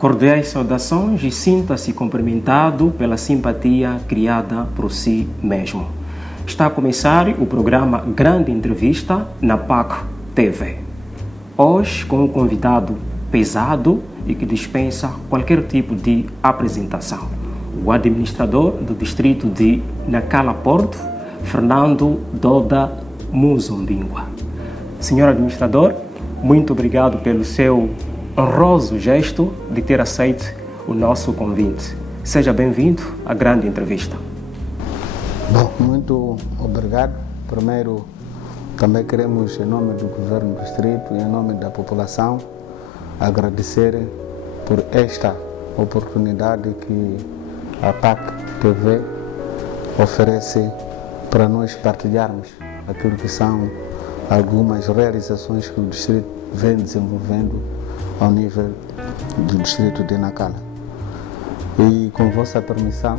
Cordiais saudações e sinta-se cumprimentado pela simpatia criada por si mesmo. Está a começar o programa Grande Entrevista na PAC TV. Hoje com um convidado pesado e que dispensa qualquer tipo de apresentação. O administrador do distrito de Nacala Porto, Fernando Doda Muzumbingwa. Senhor administrador, muito obrigado pelo seu honroso gesto de ter aceito o nosso convite. Seja bem-vindo à Grande Entrevista. Bom, muito obrigado. Primeiro, também queremos, em nome do Governo do Distrito e em nome da população, agradecer por esta oportunidade que a PAC TV oferece para nós partilharmos aquilo que são algumas realizações que o Distrito vem desenvolvendo ao nível do Distrito de Nacala. E com vossa permissão,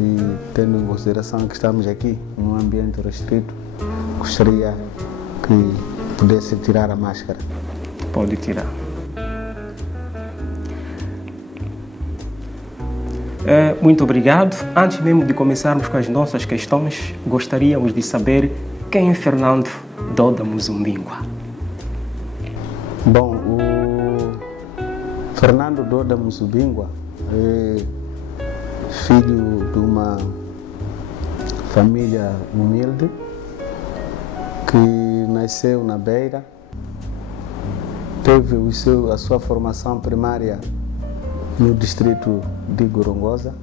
e tendo em consideração que estamos aqui num ambiente restrito, gostaria que pudesse tirar a máscara. Pode tirar. Muito obrigado. Antes mesmo de começarmos com as nossas questões, gostaríamos de saber quem é Fernando Doda Muzumbingwa. Bom, o Fernando Doda Muzumbingwa é filho de uma família humilde que nasceu na Beira, teve a sua formação primária no distrito de Gorongosa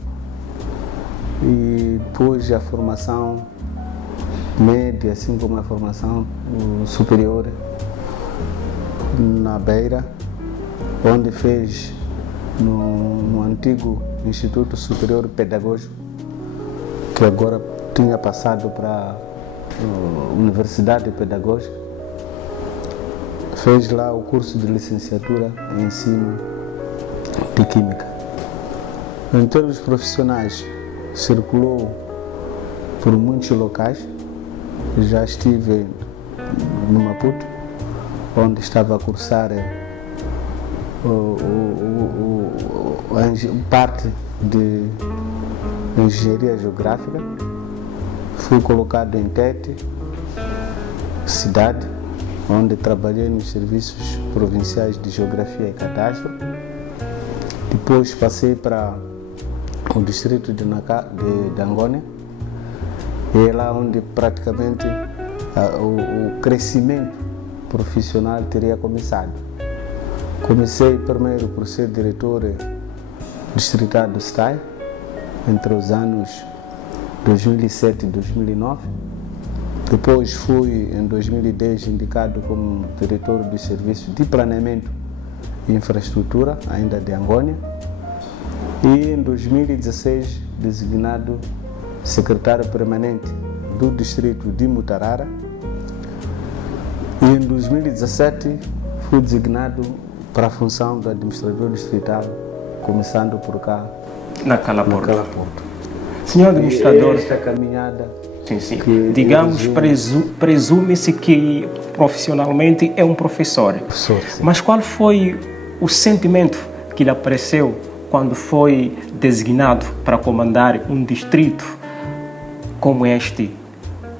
e depois a formação média, assim como a formação superior na Beira, onde fez no antigo Instituto Superior Pedagógico, que agora tinha passado para a Universidade Pedagógica. Fez lá o curso de licenciatura em ensino de Química. Em termos profissionais, circulou por muitos locais. Já estive no Maputo, onde estava a cursar parte de Engenharia Geográfica. Fui colocado em Tete, cidade, onde trabalhei nos serviços provinciais de Geografia e Cadastro. Depois passei para o distrito de Angônia, e é lá onde praticamente o crescimento profissional teria começado. Comecei primeiro por ser diretor distrital do STAI, entre os anos 2007 e 2009. Depois fui, em 2010, indicado como diretor do Serviço de Planeamento e Infraestrutura, ainda de Angônia. E em 2016, designado secretário permanente do distrito de Mutarara. E em 2017, fui designado para a função do administrador distrital, começando por cá, Nacala Porto. Senhor administrador, esta caminhada, sim. Digamos, presume-se que profissionalmente é um professor. Sim. Mas qual foi o sentimento que lhe apareceu quando foi designado para comandar um distrito como este,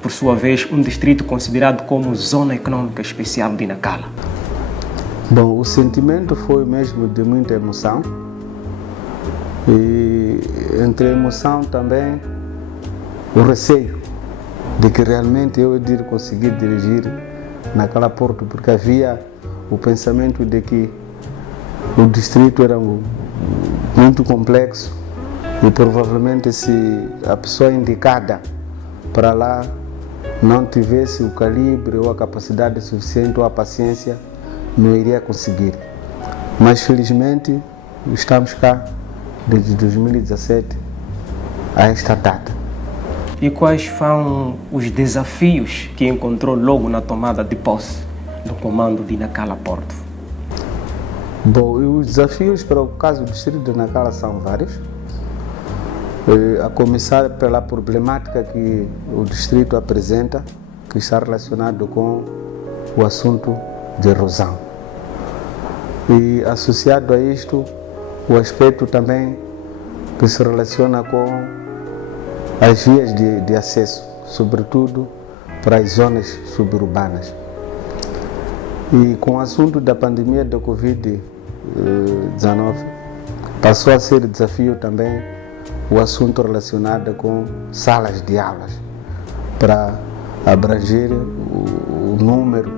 por sua vez, um distrito considerado como Zona Econômica Especial de Nacala? Bom, o sentimento foi mesmo de muita emoção. E entre a emoção também o receio de que realmente eu iria conseguir dirigir Nacala Porto, porque havia o pensamento de que o distrito era muito complexo e provavelmente se a pessoa indicada para lá não tivesse o calibre ou a capacidade suficiente ou a paciência, não iria conseguir. Mas felizmente estamos cá desde 2017 a esta data. E quais foram os desafios que encontrou logo na tomada de posse do comando de Nacala Porto? Bom, os desafios para o caso do distrito de Nacala são vários. A começar pela problemática que o distrito apresenta, que está relacionado com o assunto de erosão. E associado a isto, o aspecto também que se relaciona com as vias de acesso, sobretudo para as zonas suburbanas. E com o assunto da pandemia da Covid-19, passou a ser desafio também o assunto relacionado com salas de aulas, para abranger o número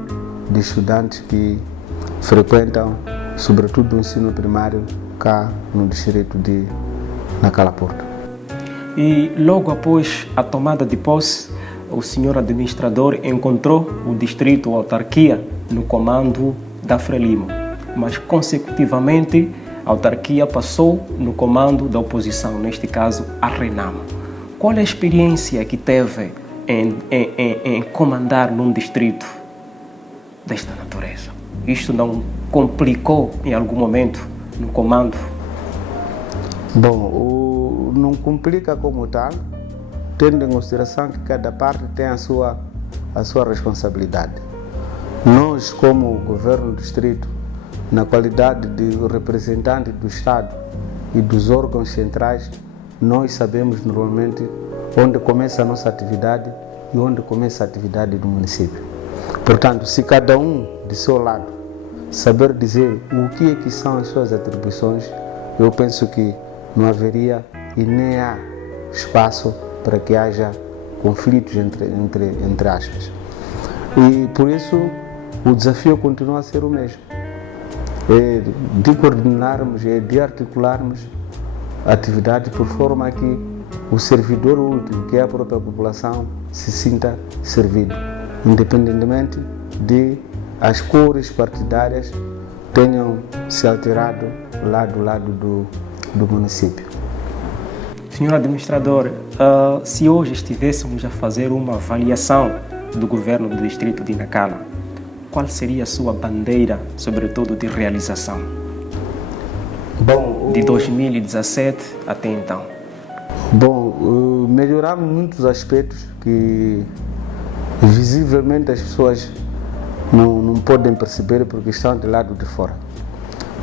de estudantes que frequentam, sobretudo o ensino primário, cá no distrito de Nacala Porto. E logo após a tomada de posse, o senhor administrador encontrou o distrito, a autarquia, no comando da Frelimo, mas consecutivamente a autarquia passou no comando da oposição, neste caso a Renamo. Qual é a experiência que teve em comandar num distrito desta natureza? Isto não complicou em algum momento no comando? Bom, não complica como tal, tendo em consideração que cada parte tem a sua responsabilidade. Nós, como governo do distrito, na qualidade de representante do Estado e dos órgãos centrais, nós sabemos normalmente onde começa a nossa atividade e onde começa a atividade do município. Portanto, se cada um de seu lado saber dizer o que é que são as suas atribuições, eu penso que não haveria e nem há espaço para que haja conflitos entre aspas. E por isso o desafio continua a ser o mesmo. É de coordenarmos, é de articularmos a atividade por forma a que o servidor último, que é a própria população, se sinta servido, independentemente de as cores partidárias tenham se alterado lá do lado do município. Senhor administrador, se hoje estivéssemos a fazer uma avaliação do governo do distrito de Nacala, qual seria a sua bandeira, sobretudo de realização? Bom, de 2017 até então. Bom, melhoramos muitos aspectos que visivelmente as pessoas não podem perceber porque estão do lado de fora.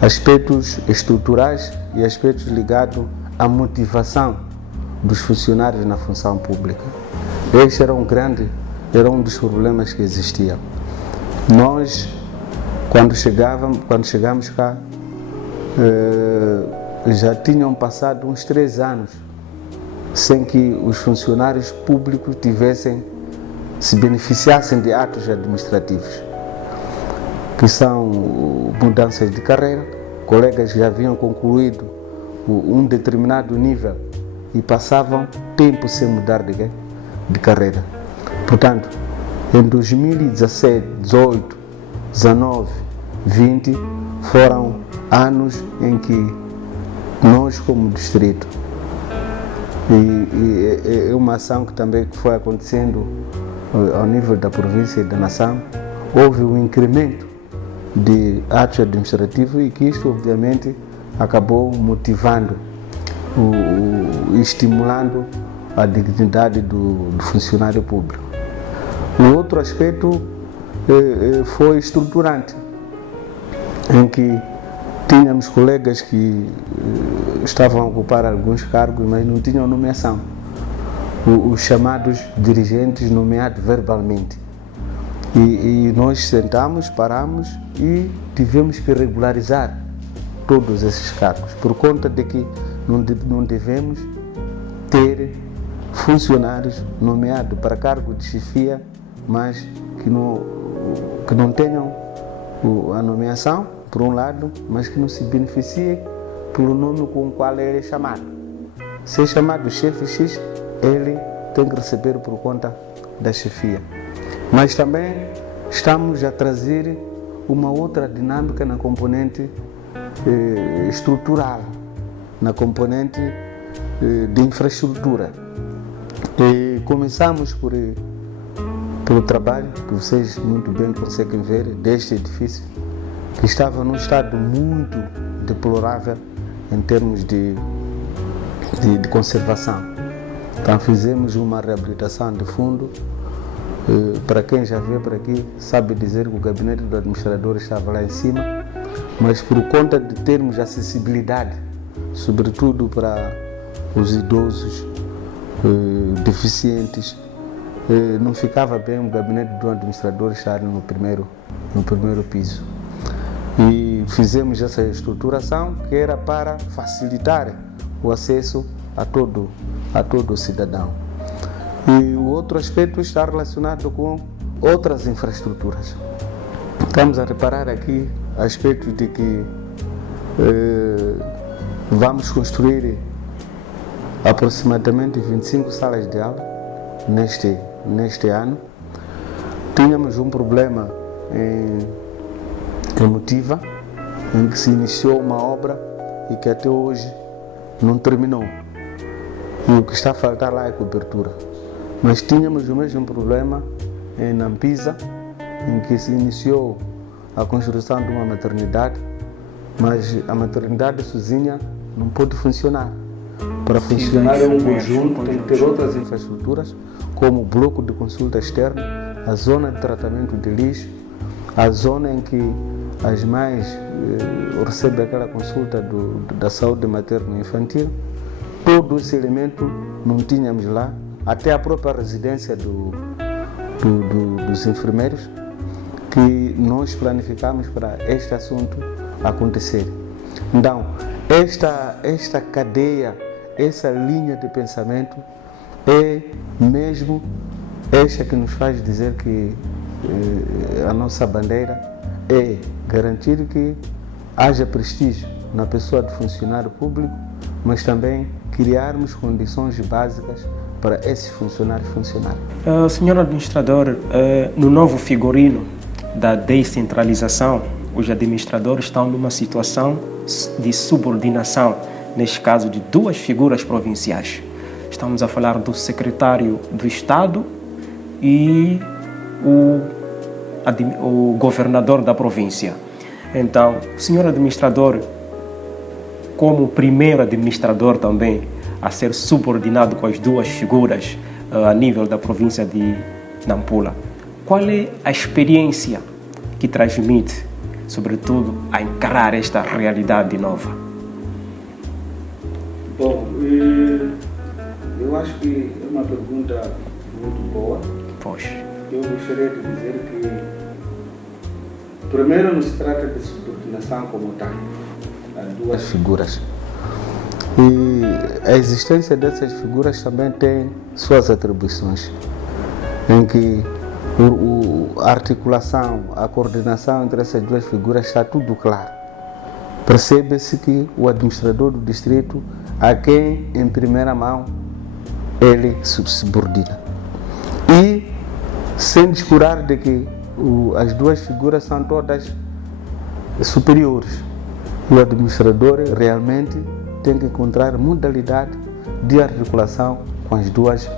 Aspectos estruturais e aspectos ligados à motivação dos funcionários na função pública. Este era um dos problemas que existiam. Nós, quando chegamos cá, já tinham passado uns 3 anos sem que os funcionários públicos se beneficiassem de atos administrativos, que são mudanças de carreira. Colegas já haviam concluído um determinado nível e passavam tempo sem mudar de carreira. Portanto, em 2017, 18, 19, 20 foram anos em que nós, como distrito, e é uma ação que também foi acontecendo ao nível da província e da nação, houve um incremento de atos administrativos e que isto obviamente acabou motivando e estimulando a dignidade do funcionário público. O outro aspecto foi estruturante, em que tínhamos colegas que estavam a ocupar alguns cargos, mas não tinham nomeação. Os chamados dirigentes nomeados verbalmente. E nós sentamos, paramos e tivemos que regularizar todos esses cargos, por conta de que não devemos ter funcionários nomeados para cargo de chefia, mas que não tenham a nomeação, por um lado, mas que não se beneficiem pelo nome com o qual ele é chamado. Se é chamado chefe X, ele tem que receber por conta da chefia. Mas também estamos a trazer uma outra dinâmica na componente estrutural, na componente de infraestrutura. E começamos pelo trabalho que vocês muito bem conseguem ver deste edifício, que estava num estado muito deplorável em termos de conservação. Então fizemos uma reabilitação de fundo. Para quem já veio por aqui sabe dizer que o gabinete do administrador estava lá em cima, mas por conta de termos acessibilidade sobretudo para os idosos, deficientes. Não ficava bem o gabinete do administrador estar no primeiro piso. E fizemos essa estruturação que era para facilitar o acesso a todo o cidadão. E o outro aspecto está relacionado com outras infraestruturas. Estamos a reparar aqui aspectos de que vamos construir aproximadamente 25 salas de aula neste ano. Tínhamos um problema em Motiva, em que se iniciou uma obra e que até hoje não terminou. E o que está a faltar lá é cobertura. Mas tínhamos o mesmo problema em Nampisa, em que se iniciou a construção de uma maternidade, mas a maternidade sozinha não pode funcionar. Para funcionar é um conjunto, tem que ter outras infraestruturas, como o bloco de consulta externa, a zona de tratamento de lixo, a zona em que as mães recebem aquela consulta da saúde materno-infantil. Todo esse elemento não tínhamos lá, até a própria residência dos enfermeiros, que nós planificamos para este assunto acontecer. Então, esta cadeia, essa linha de pensamento é mesmo esta que nos faz dizer que a nossa bandeira é garantir que haja prestígio na pessoa de funcionário público, mas também criarmos condições básicas para esses funcionários funcionarem. Senhor administrador, no novo figurino da descentralização, os administradores estão numa situação de subordinação, neste caso de duas figuras provinciais. Estamos a falar do secretário do Estado e o governador da província. Então, senhor administrador, como primeiro administrador também a ser subordinado com as duas figuras a nível da província de Nampula, qual é a experiência que transmite, sobretudo, a encarar esta realidade nova? Bom, eu acho que é uma pergunta muito boa. Pois. Eu gostaria de dizer que, primeiro, não se trata de subordinação como tal, há duas figuras. E a existência dessas figuras também tem suas atribuições, em que a articulação, a coordenação entre essas duas figuras está tudo claro. Percebe-se que o administrador do distrito, a quem em primeira mão ele se subordina. E sem descurar de que as duas figuras são todas superiores. O administrador realmente tem que encontrar modalidade de articulação com as duas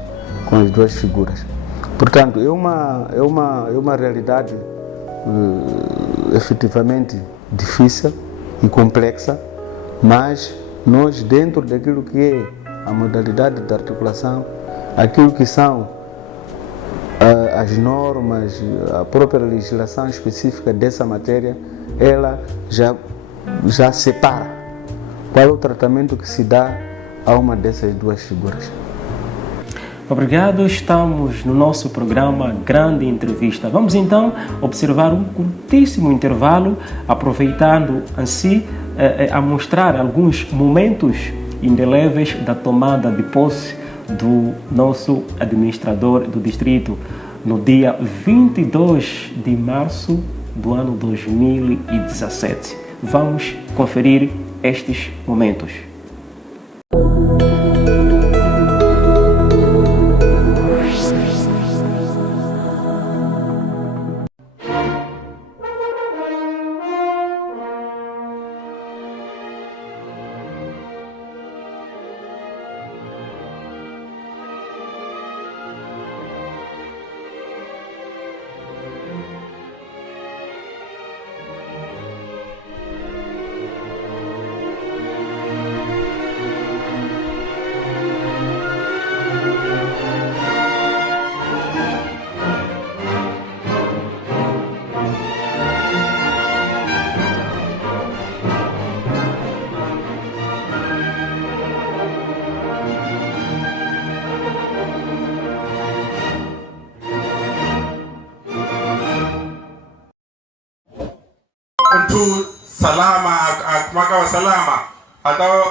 figuras. Portanto, é uma realidade efetivamente difícil e complexa, mas nós, dentro daquilo que é a modalidade de articulação, aquilo que são as normas, a própria legislação específica dessa matéria, ela já separa qual é o tratamento que se dá a uma dessas duas figuras. Obrigado, estamos no nosso programa Grande Entrevista. Vamos então observar um curtíssimo intervalo, aproveitando assim a mostrar alguns momentos indeléveis da tomada de posse do nosso administrador do distrito no dia 22 de março do ano 2017. Vamos conferir estes momentos. Mtu salama akumaka salama hata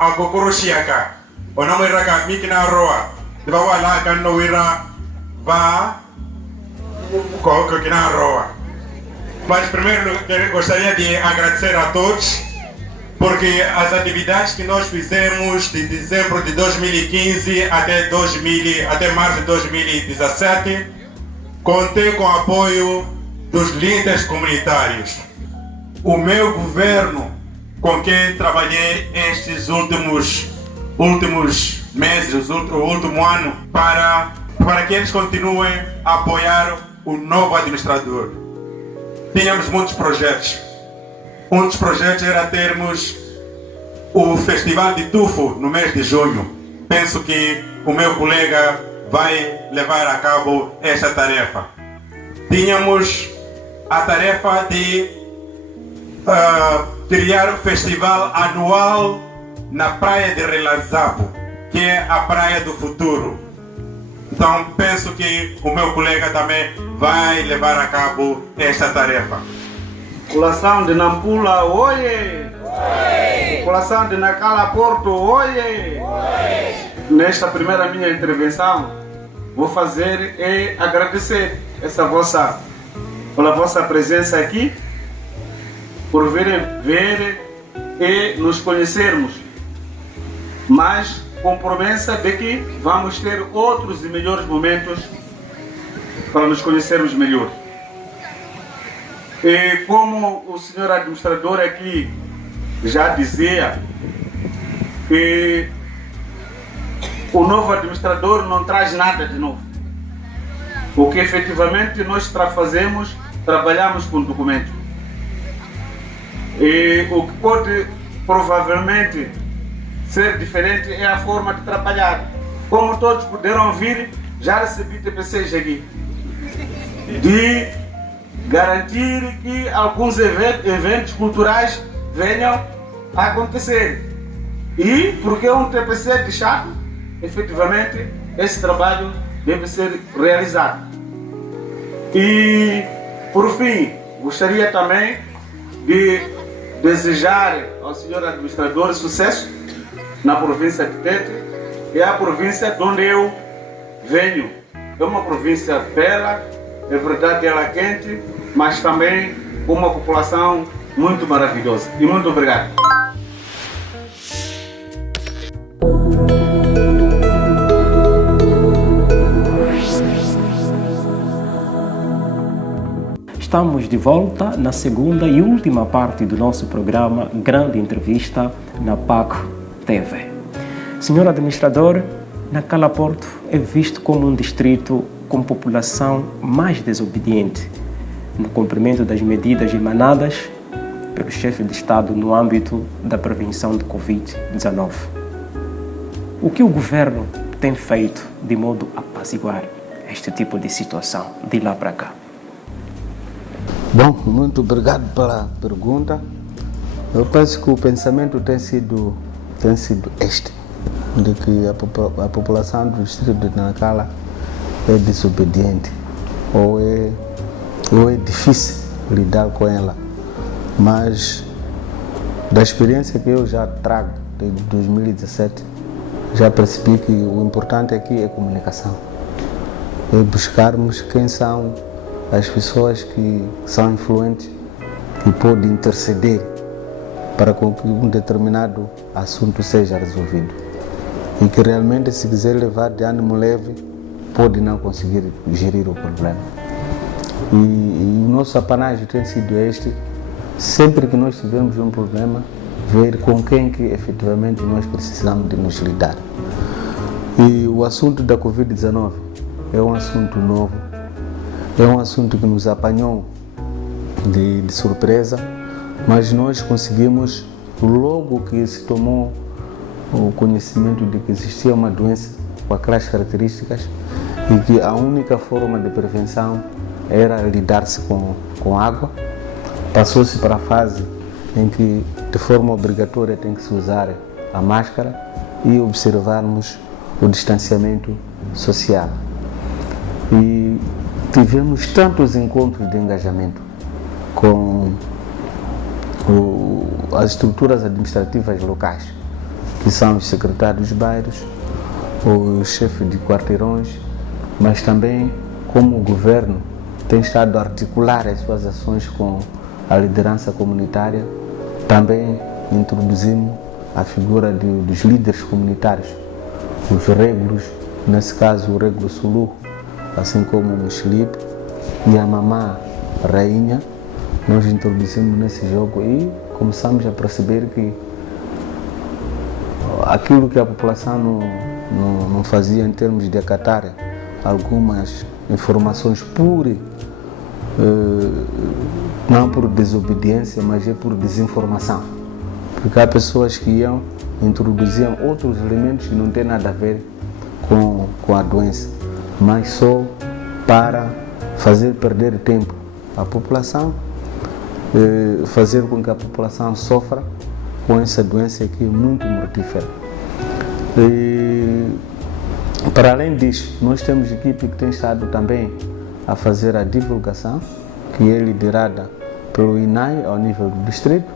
agokoroshiaka onamwiraka mikina roa diba wala kano wira va com kina roa. Mas primeiro gostaria de agradecer a todos porque as atividades que nós fizemos de dezembro de 2015 até março de 2017 contei com o apoio dos líderes comunitários. O meu governo, com quem trabalhei estes últimos meses, o último ano, para que eles continuem a apoiar o novo administrador. Tínhamos muitos projetos. Um dos projetos era termos o Festival de Tufo no mês de junho. Penso que o meu colega vai levar a cabo esta tarefa. Tínhamos a tarefa de criar o festival anual na praia de Relazapo, que é a praia do futuro. Então penso que o meu colega também vai levar a cabo esta tarefa. População de Nampula, oie! População de Nacala Porto, oie! Nesta primeira minha intervenção, vou fazer é agradecer pela vossa presença aqui, por ver e nos conhecermos, mas com promessa de que vamos ter outros e melhores momentos para nos conhecermos melhor. E como o senhor administrador aqui já dizia, que o novo administrador não traz nada de novo. O que efetivamente nós trabalhamos com documentos. E o que pode provavelmente ser diferente é a forma de trabalhar. Como todos puderam vir, já recebi TPCs aqui, de garantir que alguns eventos culturais venham a acontecer. E porque é um TPC de chato, efetivamente esse trabalho deve ser realizado. E por fim, gostaria também de desejar ao senhor administrador sucesso na província de Tete. É a província de onde eu venho. É uma província bela, é verdade, ela é quente, mas também com uma população muito maravilhosa. E muito obrigado. Estamos de volta na segunda e última parte do nosso programa Grande Entrevista na PAC TV. Senhor administrador, Nacala Porto é visto como um distrito com população mais desobediente no cumprimento das medidas emanadas pelo chefe de Estado no âmbito da prevenção de Covid-19. O que o governo tem feito de modo a apaziguar este tipo de situação de lá para cá? Bom, muito obrigado pela pergunta. Eu penso que o pensamento tem sido este, de que a população do distrito de Nacala é desobediente ou é difícil lidar com ela. Mas da experiência que eu já trago desde 2017, já percebi que o importante aqui é a comunicação. É buscarmos quem são as pessoas que são influentes, que podem interceder para que um determinado assunto seja resolvido. E que realmente, se quiser levar de ânimo leve, pode não conseguir gerir o problema. E o nosso apanágio tem sido este: sempre que nós tivermos um problema, ver com quem que efetivamente nós precisamos de nos lidar. E o assunto da Covid-19 é um assunto novo, é um assunto que nos apanhou de surpresa, mas nós conseguimos, logo que se tomou o conhecimento de que existia uma doença com aquelas características e que a única forma de prevenção era lidar-se com água, passou-se para a fase em que de forma obrigatória tem que se usar a máscara e observarmos o distanciamento social. E tivemos tantos encontros de engajamento com as estruturas administrativas locais, que são os secretários de bairros, os chefes de quarteirões, mas também como o governo tem estado a articular as suas ações com a liderança comunitária, também introduzimos a figura dos líderes comunitários, os régulos, nesse caso o régulo Sulu, assim como o Mexilipe e a mamã Rainha, nós introduzimos nesse jogo e começamos a perceber que aquilo que a população não fazia em termos de acatar algumas informações não por desobediência, mas é por desinformação. Porque há pessoas que introduziam outros elementos que não têm nada a ver com a doença, mas só para fazer perder tempo à população, fazer com que a população sofra com essa doença que é muito mortífera. Para além disso, nós temos equipe que tem estado também a fazer a divulgação, que é liderada pelo INAI ao nível do distrito,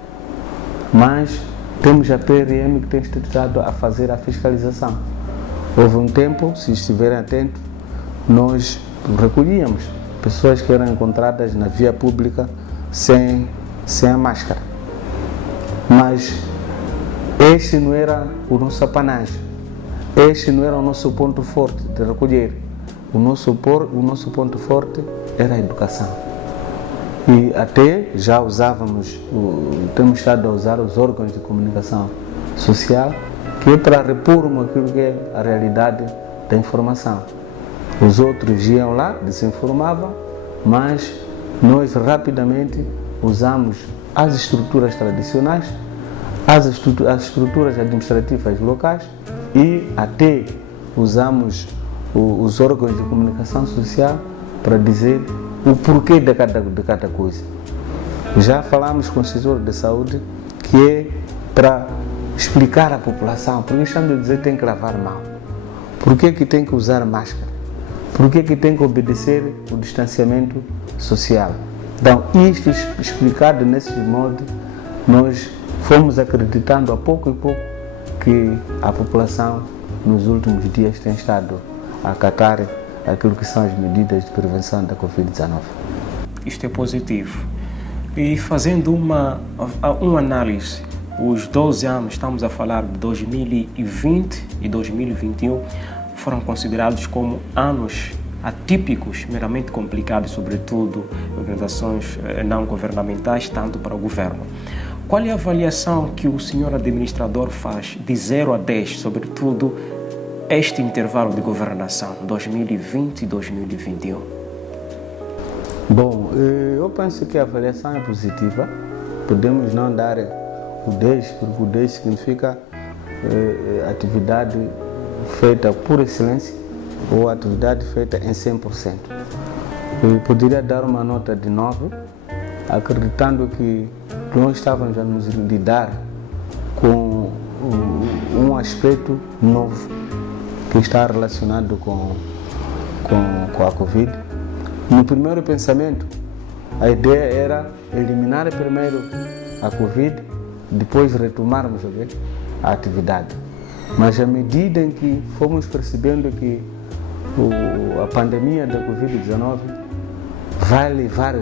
mas temos a PRM que tem estado a fazer a fiscalização. Houve um tempo, se estiverem atentos, nós recolhíamos pessoas que eram encontradas na via pública sem a máscara. Mas este não era o nosso apanágio, este não era o nosso ponto forte de recolher. O nosso ponto forte era a educação. E até já temos estado a usar os órgãos de comunicação social, que é para repormos aquilo que é a realidade da informação. Os outros iam lá, desinformavam, mas nós rapidamente usamos as estruturas tradicionais, as estruturas administrativas locais e até usamos os órgãos de comunicação social para dizer o porquê de cada coisa. Já falamos com o setor de saúde, que é para explicar à população porque estamos a dizer que tem que lavar a mão, porque que tem que usar máscara, porque que tem que obedecer o distanciamento social. Então, isto explicado nesse modo, nós fomos acreditando a pouco e pouco que a população nos últimos dias tem estado a acatar aquilo que são as medidas de prevenção da Covid-19. Isto é positivo. E fazendo uma análise, os 12 anos, estamos a falar de 2020 e 2021, foram considerados como anos atípicos, meramente complicados, sobretudo organizações não governamentais, tanto para o governo. Qual é a avaliação que o senhor administrador faz de 0 a 10, sobretudo este intervalo de governação, 2020 e 2021? Bom, eu penso que a avaliação é positiva. Podemos não dar o 10, porque o 10 significa atividade feita por excelência ou atividade feita em 100%. Eu poderia dar uma nota de 9, acreditando que nós estávamos a nos lidar com um aspecto novo que está relacionado com a Covid. No primeiro pensamento, a ideia era eliminar primeiro a Covid, depois retomarmos a atividade. Mas à medida em que fomos percebendo que a pandemia da Covid-19 vai levar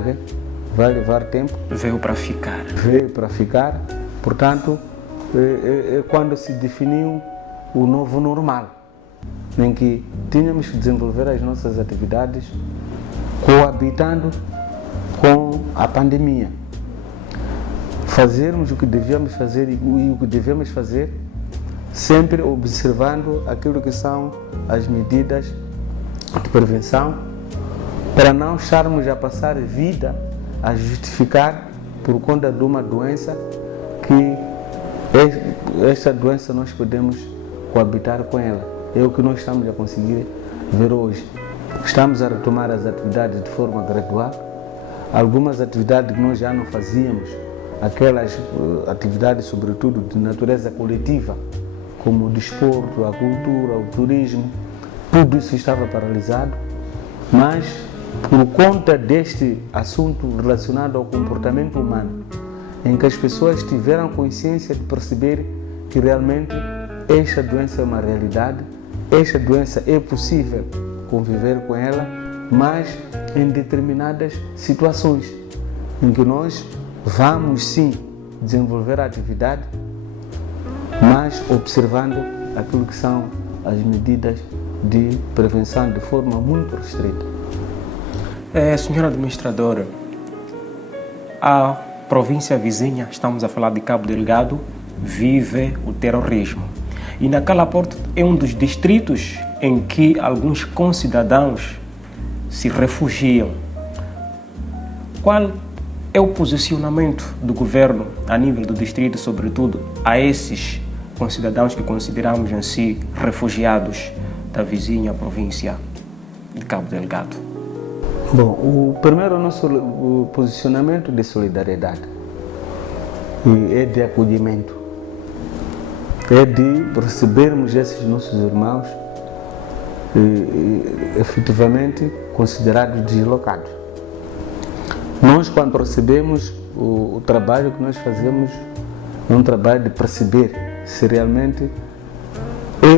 tempo. Veio para ficar. Portanto, é quando se definiu o novo normal, em que tínhamos que desenvolver as nossas atividades coabitando com a pandemia. Fazermos o que devíamos fazer e o que devemos fazer, sempre observando aquilo que são as medidas de prevenção, para não estarmos a passar vida a justificar por conta de uma doença que esta doença nós podemos coabitar com ela. É o que nós estamos a conseguir ver hoje. Estamos a retomar as atividades de forma gradual. Algumas atividades que nós já não fazíamos, aquelas atividades sobretudo de natureza coletiva, como o desporto, a cultura, o turismo, tudo isso estava paralisado, mas por conta deste assunto relacionado ao comportamento humano em que as pessoas tiveram consciência de perceber que realmente esta doença é uma realidade, esta doença é possível conviver com ela, mas em determinadas situações em que nós vamos sim desenvolver a atividade, mas observando aquilo que são as medidas de prevenção de forma muito restrita. Senhora administradora, a província vizinha, estamos a falar de Cabo Delgado, vive o terrorismo. E naquela porta é um dos distritos em que alguns concidadãos se refugiam. Qual é o posicionamento do governo a nível do distrito, sobretudo, a esses concidadãos que consideramos em si refugiados da vizinha província de Cabo Delgado? Bom, o primeiro o posicionamento de solidariedade é de acolhimento, é de recebermos esses nossos irmãos efetivamente considerados deslocados. Nós, quando recebemos, o trabalho que nós fazemos é um trabalho de perceber se realmente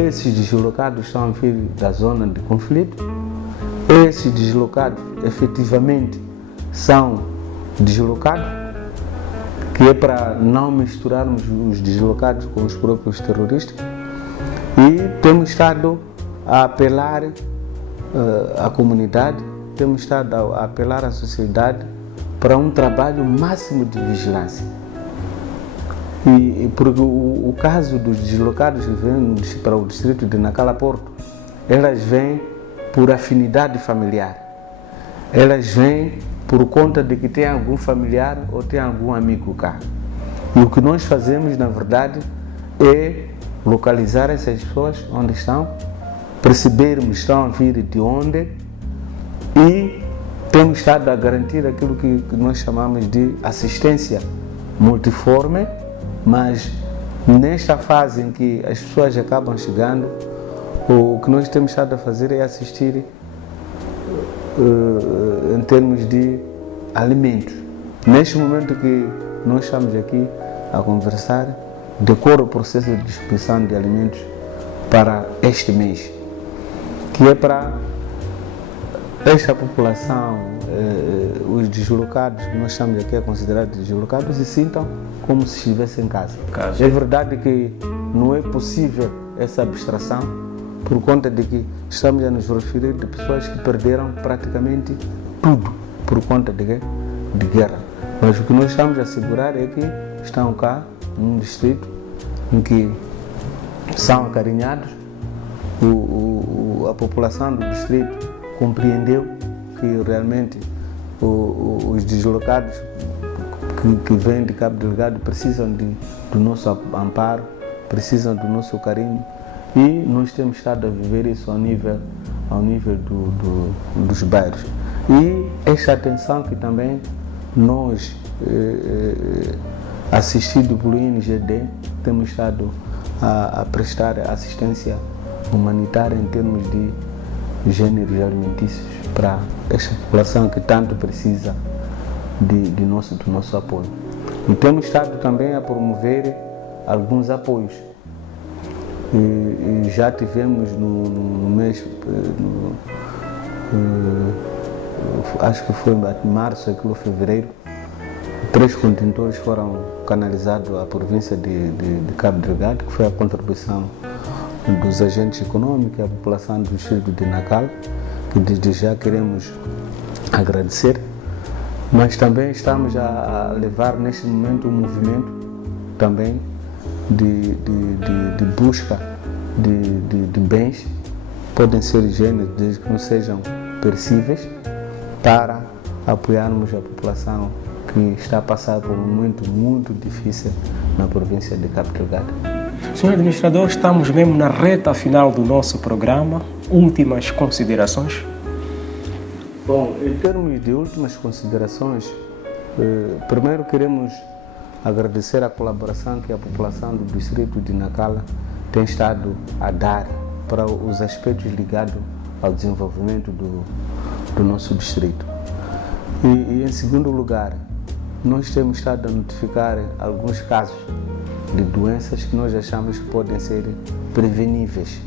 esses deslocados estão a vir da zona de conflito, esses deslocados efetivamente são deslocados, que é para não misturarmos os deslocados com os próprios terroristas, e temos estado a apelar à comunidade, temos estado a apelar à sociedade para um trabalho máximo de vigilância. E porque o caso dos deslocados que vêm para o distrito de Nacala Porto, elas vêm por afinidade familiar, elas vêm por conta de que tem algum familiar ou tem algum amigo cá. E o que nós fazemos, na verdade, é localizar essas pessoas onde estão, percebermos estão a vir de onde, e temos estado a garantir aquilo que nós chamamos de assistência multiforme, mas nesta fase em que as pessoas acabam chegando, o que nós temos estado a fazer é assistir em termos de alimentos. Neste momento que nós estamos aqui a conversar, decorre o processo de distribuição de alimentos para este mês, que é para esta população, os deslocados, que nós estamos aqui a considerar deslocados, se sintam como se estivessem em casa. É verdade que não é possível essa abstração, por conta de que estamos a nos referir de pessoas que perderam praticamente tudo por conta de guerra. Mas o que nós estamos a assegurar é que estão cá, num distrito em que são acarinhados, a população do distrito compreendeu que realmente os deslocados que vêm de Cabo Delgado precisam do nosso amparo, precisam do nosso carinho, e nós temos estado a viver isso ao nível dos bairros. E esta atenção que também nós, assistido pelo INGD, temos estado a prestar assistência humanitária em termos de gêneros alimentícios para esta população que tanto precisa do nosso apoio. E temos estado também a promover alguns apoios. E já tivemos no mês, acho que foi em março, aquilo fevereiro, 3 contentores foram canalizados à província de Cabo Delgado, que foi a contribuição dos agentes econômicos e a população do distrito de Nacal, que desde já queremos agradecer, mas também estamos a levar neste momento um movimento também de busca de bens, podem ser gêneros, desde que não sejam perecíveis, para apoiarmos a população que está a passar por um momento muito difícil na província de Cabo Delgado. Senhor administrador, estamos mesmo na reta final do nosso programa. Últimas considerações? Bom, em termos de últimas considerações, primeiro queremos agradecer a colaboração que a população do distrito de Nacala tem estado a dar para os aspectos ligados ao desenvolvimento do nosso distrito. E em segundo lugar, nós temos estado a notificar alguns casos de doenças que nós achamos que podem ser preveníveis.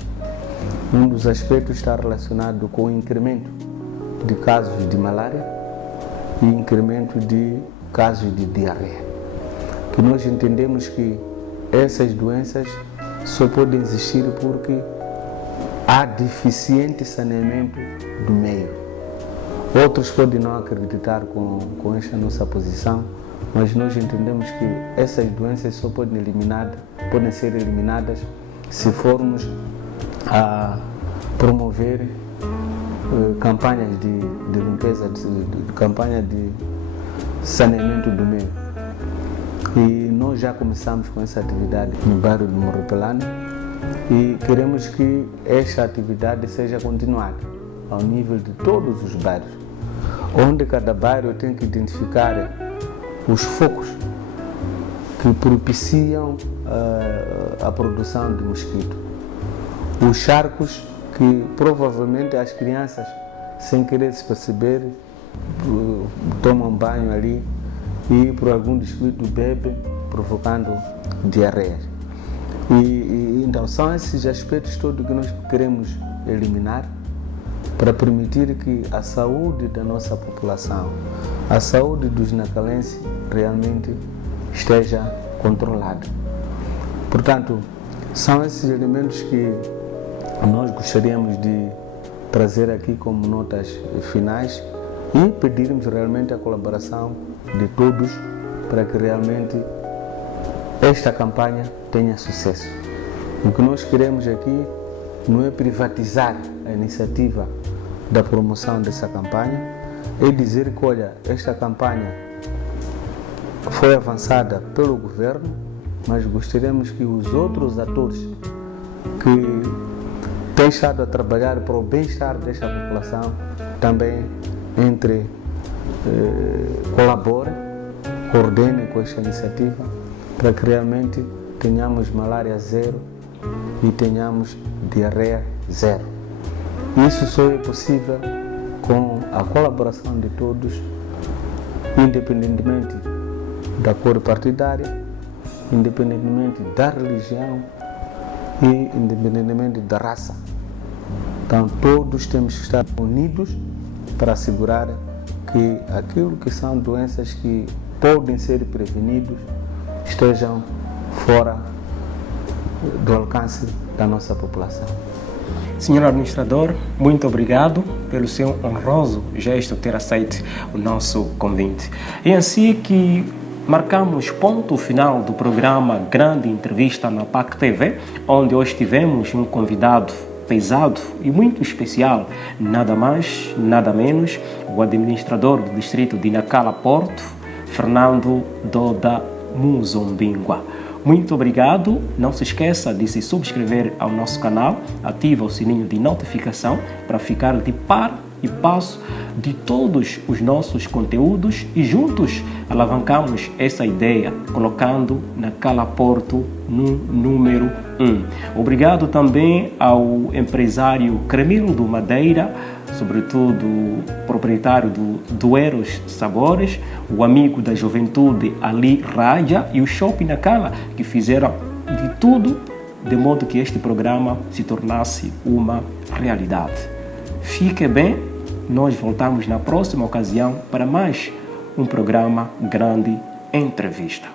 Um dos aspectos está relacionado com o incremento de casos de malária e incremento de casos de diarreia. Que nós entendemos que essas doenças só podem existir porque há deficiente saneamento do meio. Outros podem não acreditar com esta nossa posição, mas nós entendemos que essas doenças só podem ser eliminadas se formos a promover campanhas de limpeza, campanhas de saneamento do meio. E nós já começamos com essa atividade no bairro de Morropelane e queremos que esta atividade seja continuada ao nível de todos os bairros, onde cada bairro tem que identificar os focos que propiciam a produção de mosquito, os charcos que provavelmente as crianças, sem querer se perceber, tomam banho ali e por algum descuido bebem, provocando diarreia. Então são esses aspectos todos que nós queremos eliminar para permitir que a saúde da nossa população, a saúde dos nacalenses realmente esteja controlada. Portanto, são esses elementos que nós gostaríamos de trazer aqui como notas finais e pedirmos realmente a colaboração de todos para que realmente esta campanha tenha sucesso. O que nós queremos aqui não é privatizar a iniciativa da promoção dessa campanha, é dizer que, olha, esta campanha foi avançada pelo governo, mas gostaríamos que os outros atores que têm estado a trabalhar para o bem-estar desta população também colaborem, coordenem com esta iniciativa para que realmente tenhamos malária zero e tenhamos diarreia zero. Isso só é possível com a colaboração de todos, independentemente da cor partidária, independentemente da religião e independentemente da raça. Então todos temos que estar unidos para assegurar que aquilo que são doenças que podem ser prevenidos estejam fora do alcance da nossa população. Senhor Administrador, muito obrigado pelo seu honroso gesto ter aceito o nosso convite. É assim que marcamos ponto final do programa Grande Entrevista na PAC TV, onde hoje tivemos um convidado pesado e muito especial, nada mais, nada menos, o administrador do distrito de Nacala Porto, Fernando Doda Muzombingua. Muito obrigado, não se esqueça de se subscrever ao nosso canal, ativa o sininho de notificação para ficar de par e passo de todos os nossos conteúdos e juntos alavancamos essa ideia, colocando Nacala Porto no número 1. Obrigado também ao empresário Cremilo Madeira, sobretudo proprietário do Eros Sabores, o amigo da juventude Ali Raja e o Shopping Nacala, que fizeram de tudo de modo que este programa se tornasse uma realidade. Fique bem, nós voltamos na próxima ocasião para mais um programa Grande Entrevista.